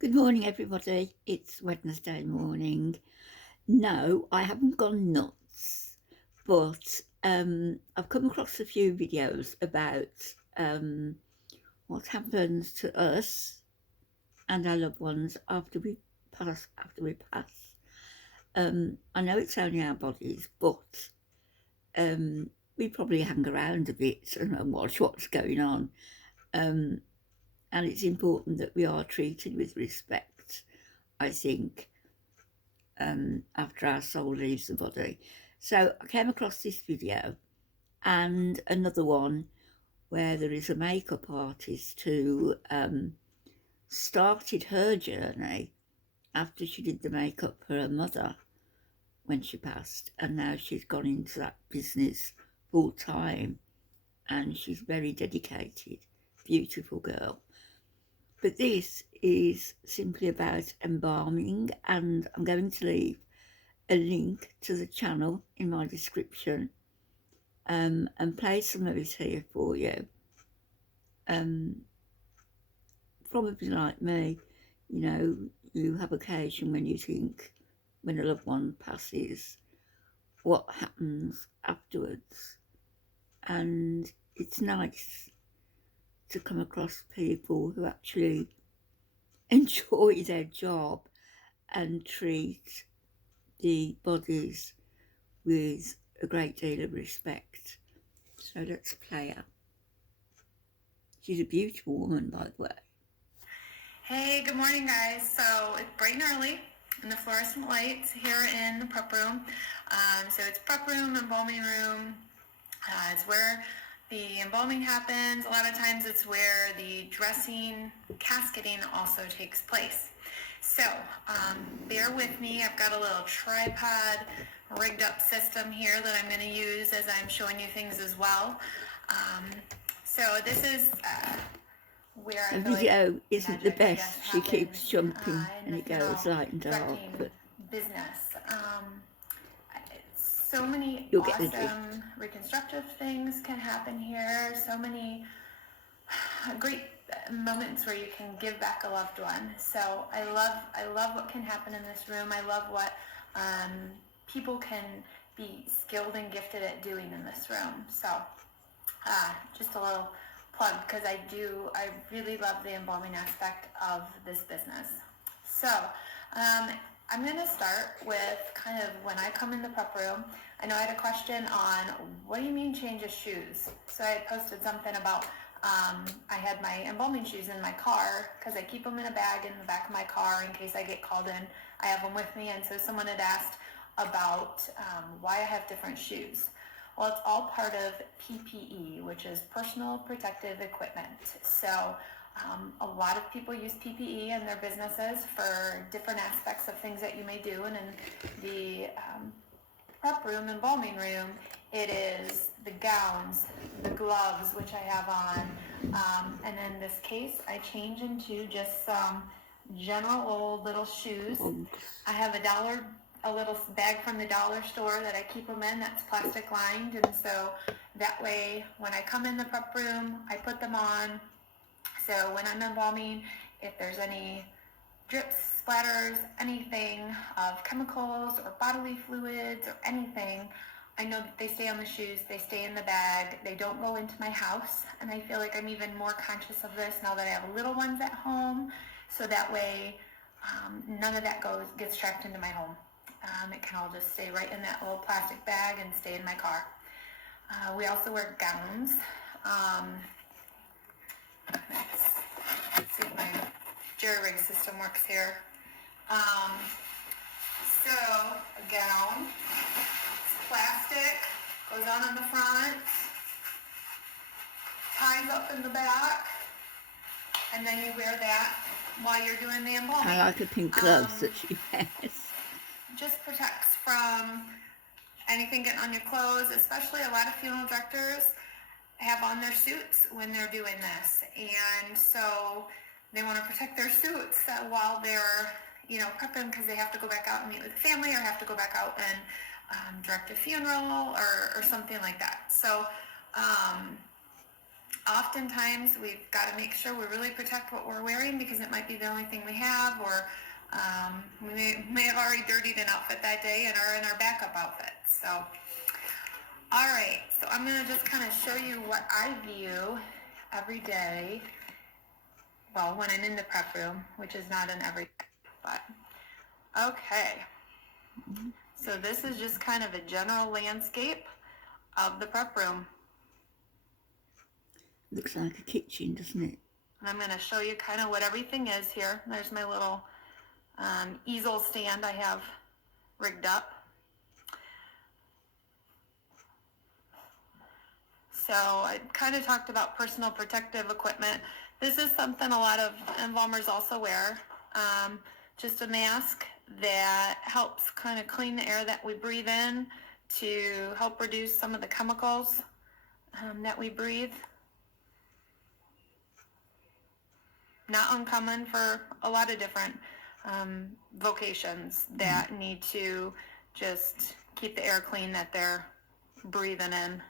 Good morning, everybody. It's Wednesday morning. No, I haven't gone nuts, but I've come across a few videos about what happens to us and our loved ones after we pass. I know it's only our bodies, but we probably hang around a bit and watch what's going on. Um, and it's important that we are treated with respect, I think, after our soul leaves the body. So I came across this video and another one where there is a makeup artist who started her journey after she did the makeup for her mother when she passed, and now she's gone into that business full time and she's very dedicated, beautiful girl. But this is simply about embalming, and I'm going to leave a link to the channel in my description and play some of it here for you. Probably like me, you have occasion when you think, when a loved one passes, what happens afterwards. And it's nice to come across people who actually enjoy their job and treat the bodies with a great deal of respect. So let's play her. She's a beautiful woman, by the way. Hey, good morning, guys. So it's bright and early in the fluorescent lights here in the prep room. So it's prep room, embalming room. It's where the embalming happens. A lot of times it's where the dressing, casketing also takes place. So bear with me. I've got a little tripod rigged up system here that I'm going to use as I'm showing you things as well. So this is where The video isn't the best. She keeps jumping and it goes light and dark, but business. So many you'll get the drift. awesome reconstructive things can happen here. So many great moments where you can give back a loved one. So I love what can happen in this room. I love what people can be skilled and gifted at doing in this room. So just a little plug, because I really love the embalming aspect of this business. So I'm going to start with kind of when I come in the prep room. I know I had a question on, what do you mean change of shoes? So I had posted something about I had my embalming shoes in my car because I keep them in a bag in the back of my car in case I get called in. I have them with me, and so someone had asked about why I have different shoes. Well, it's all part of PPE, which is personal protective equipment. So a lot of people use PPE in their businesses for different aspects of things that you may do. And in the prep room, embalming room, it is the gowns, the gloves, which I have on. And in this case, I change into just some general old little shoes. I have a little bag from the dollar store that I keep them in that's plastic lined, and so that way when I come in the prep room, I put them on. So when I'm embalming, if there's any drips, splatters, anything of chemicals or bodily fluids or anything, I know that they stay on the shoes, they stay in the bag, they don't go into my house. And I feel like I'm even more conscious of this now that I have little ones at home, so that way none of that gets tracked into my home. It can all just stay right in that little plastic bag and stay in my car. We also wear gowns. Let's see if my jerry rig system works here. So a gown, it's plastic, goes on the front, ties up in the back, and then you wear that while you're doing the embalming. I like the pink gloves that she wears. Just protects from anything getting on your clothes, especially a lot of funeral directors have on their suits when they're doing this, and so they want to protect their suits while they're prepping, because they have to go back out and meet with the family, or have to go back out and direct a funeral or something like that. So Oftentimes we've got to make sure we really protect what we're wearing because it might be the only thing we have, or we may have already dirtied an outfit that day and are in our backup outfit. So, all right, so I'm going to just kind of show you what I view every day. Well, when I'm in the prep room, which is not in every, but okay. So this is just kind of a general landscape of the prep room. Looks like a kitchen, doesn't it? And I'm going to show you kind of what everything is here. There's my little easel stand I have rigged up. So I kind of talked about personal protective equipment. This is something a lot of embalmers also wear. Just a mask that helps kind of clean the air that we breathe in to help reduce some of the chemicals that we breathe. Not uncommon for a lot of different vocations that need to just keep the air clean that they're breathing in.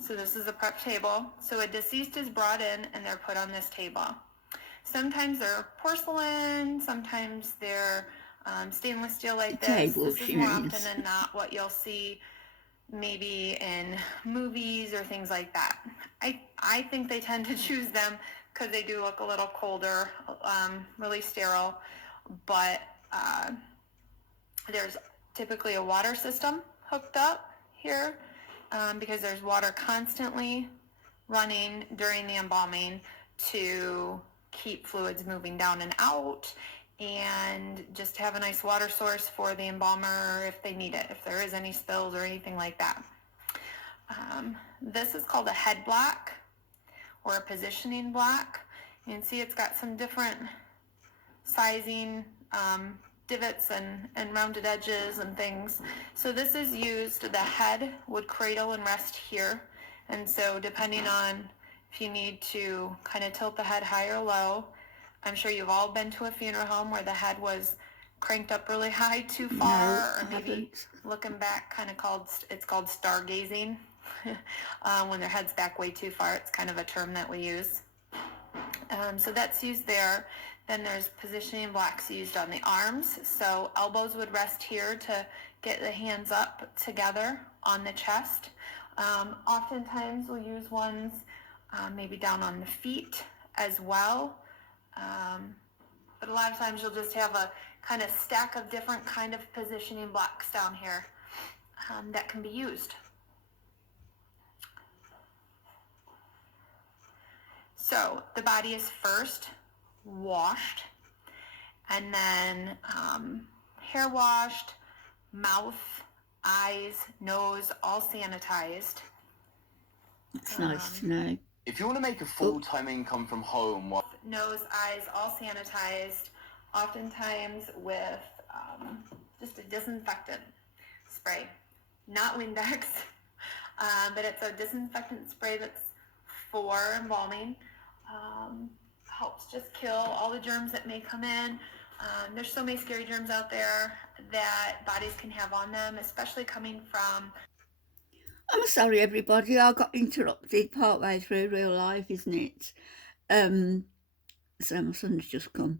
So this is a prep table. So a deceased is brought in and they're put on this table. Sometimes they're porcelain, sometimes they're stainless steel like this. This is more often than not what you'll see maybe in movies or things like that. I think they tend to choose them because they do look a little colder, really sterile, but there's typically a water system hooked up here because there's water constantly running during the embalming to keep fluids moving down and out, and just have a nice water source for the embalmer if they need it, if there is any spills or anything like that. This is called a head block or a positioning block. You can see it's got some different sizing, divots and rounded edges and things. So this is used, the head would cradle and rest here. And so depending on if you need to kind of tilt the head high or low, I'm sure you've all been to a funeral home where the head was cranked up really high too far, or maybe looking back it's called stargazing. When their head's back way too far, it's kind of a term that we use. So that's used there. Then there's positioning blocks used on the arms. So elbows would rest here to get the hands up together on the chest. Oftentimes we'll use ones maybe down on the feet as well. But a lot of times you'll just have a kind of stack of different kind of positioning blocks down here that can be used. So the body is first washed, and then hair washed, mouth, eyes, nose, all sanitized. It's nice to know. If you want to make a full-time income from home, nose, eyes, all sanitized, oftentimes with just a disinfectant spray, not Windex, but it's a disinfectant spray that's for embalming. Helps just kill all the germs that may come in. There's so many scary germs out there that bodies can have on them, especially coming from... I'm sorry everybody, I got interrupted partway through real life, isn't it? So my son's just come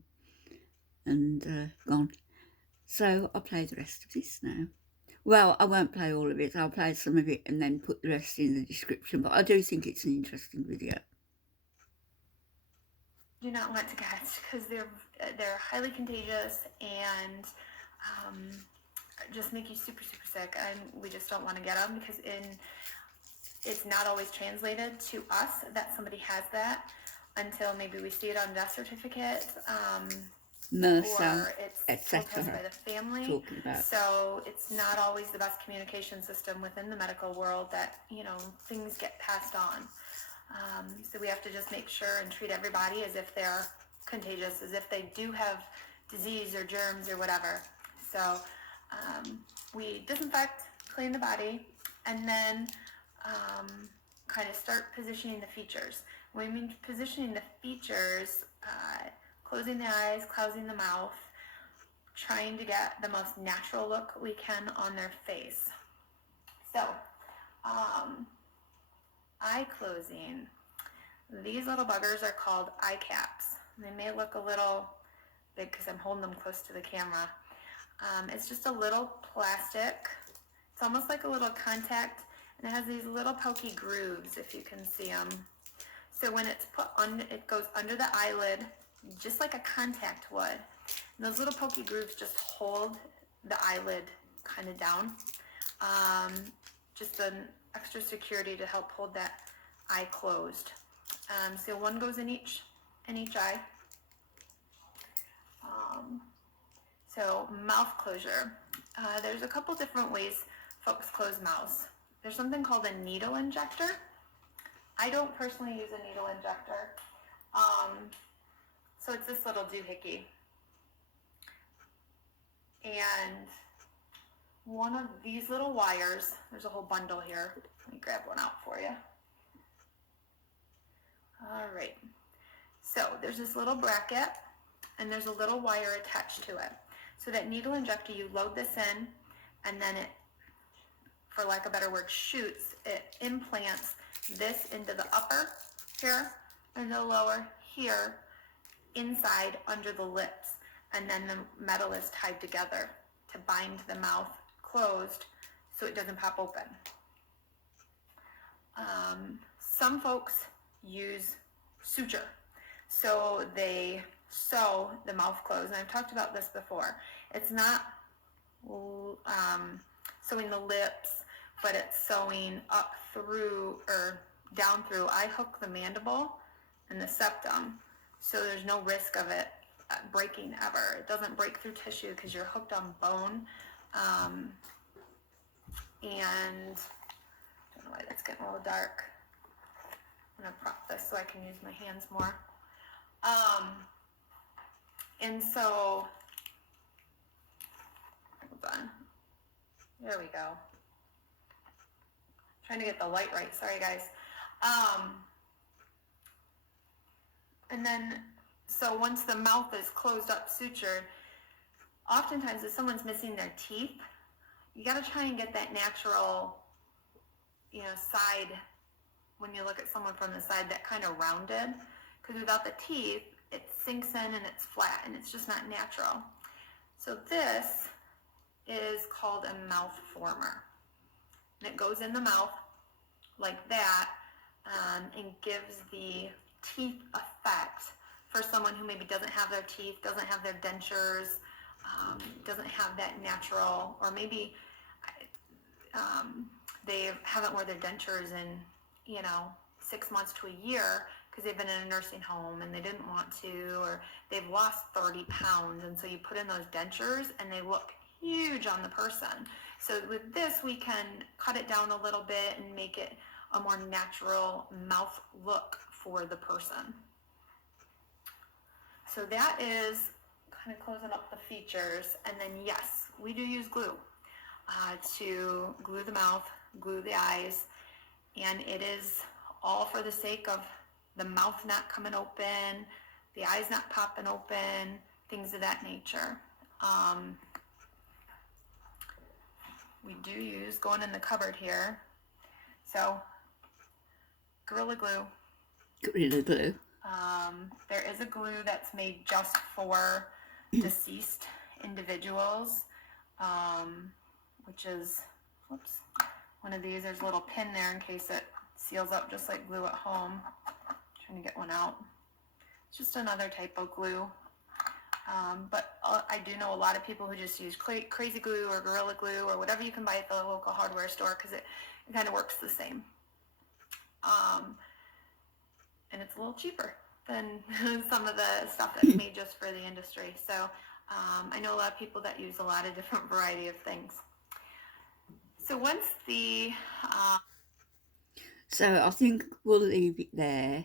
and gone. So I'll play the rest of this now. Well, I won't play all of it, I'll play some of it and then put the rest in the description, but I do think it's an interesting video. Do not want to catch because they're highly contagious and just make you super sick, and we just don't want to get them because it's not always translated to us that somebody has that until maybe we see it on death certificate MRSA, or it's etc. by the family. So it's not always the best communication system within the medical world that things get passed on. So we have to just make sure and treat everybody as if they're contagious, as if they do have disease or germs or whatever. So we disinfect, clean the body, and then kind of start positioning the features. When we mean positioning the features, closing the eyes, closing the mouth, trying to get the most natural look we can on their face. So Eye closing. These little buggers are called eye caps. They may look a little big because I'm holding them close to the camera. It's just a little plastic. It's almost like a little contact, and it has these little pokey grooves, if you can see them. So when it's put on, it goes under the eyelid, just like a contact would. And those little pokey grooves just hold the eyelid kind of down. Just an extra security to help hold that eye closed. So one goes in each eye. So mouth closure. There's a couple different ways folks close mouths. There's something called a needle injector. I don't personally use a needle injector. So it's this little doohickey. And one of these little wires, there's a whole bundle here. Let me grab one out for you. All right. So there's this little bracket, and there's a little wire attached to it. So that needle injector, you load this in, and then it, for lack of a better word, shoots. It implants this into the upper here and the lower here, inside under the lips, and then the metal is tied together to bind the mouth closed so it doesn't pop open. Some folks use suture, so they sew the mouth closed, and I've talked about this before. It's not sewing the lips, but it's sewing up through or down through. I hook the mandible and the septum, so there's no risk of it breaking ever. It doesn't break through tissue because you're hooked on bone. And I don't know why that's getting a little dark. I'm gonna prop this so I can use my hands more. And so, hold on. There we go. Trying to get the light right. Sorry, guys. And then, so once the mouth is closed up, sutured, oftentimes if someone's missing their teeth, you got to try and get that natural, side, when you look at someone from the side, that kind of rounded, because without the teeth, it sinks in and it's flat, and it's just not natural. So this is called a mouth former, and it goes in the mouth like that, and gives the teeth effect for someone who maybe doesn't have their teeth, doesn't have their dentures, doesn't have that natural, or maybe they haven't worn their dentures in 6 months to a year because they've been in a nursing home and they didn't want to, or they've lost 30 pounds, and so you put in those dentures and they look huge on the person. So with this, we can cut it down a little bit and make it a more natural mouth look for the person. So that is kind of closing up the features. And then yes, we do use glue to glue the mouth, glue the eyes, and it is all for the sake of the mouth not coming open, the eyes not popping open, things of that nature. We do use, going in the cupboard here, so Gorilla Glue. Gorilla Glue. There is a glue that's made just for deceased individuals, which is, whoops, one of these. There's a little pin there in case it seals up just like glue at home. Trying to get one out. It's just another type of glue. But I do know a lot of people who just use Crazy Glue or Gorilla Glue or whatever you can buy at the local hardware store, because it kind of works the same. And it's a little cheaper than some of the stuff that's made just for the industry. So I know a lot of people that use a lot of different variety of things. So once the... So I think we'll leave it there,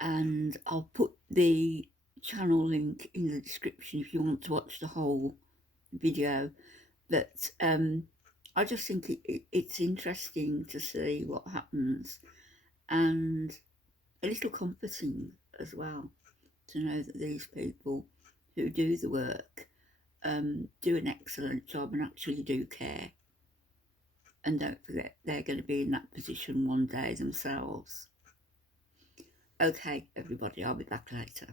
and I'll put the channel link in the description if you want to watch the whole video. But I just think it's interesting to see what happens, and a little comforting as well to know that these people who do the work do an excellent job and actually do care. And don't forget, they're going to be in that position one day themselves. Okay, everybody, I'll be back later.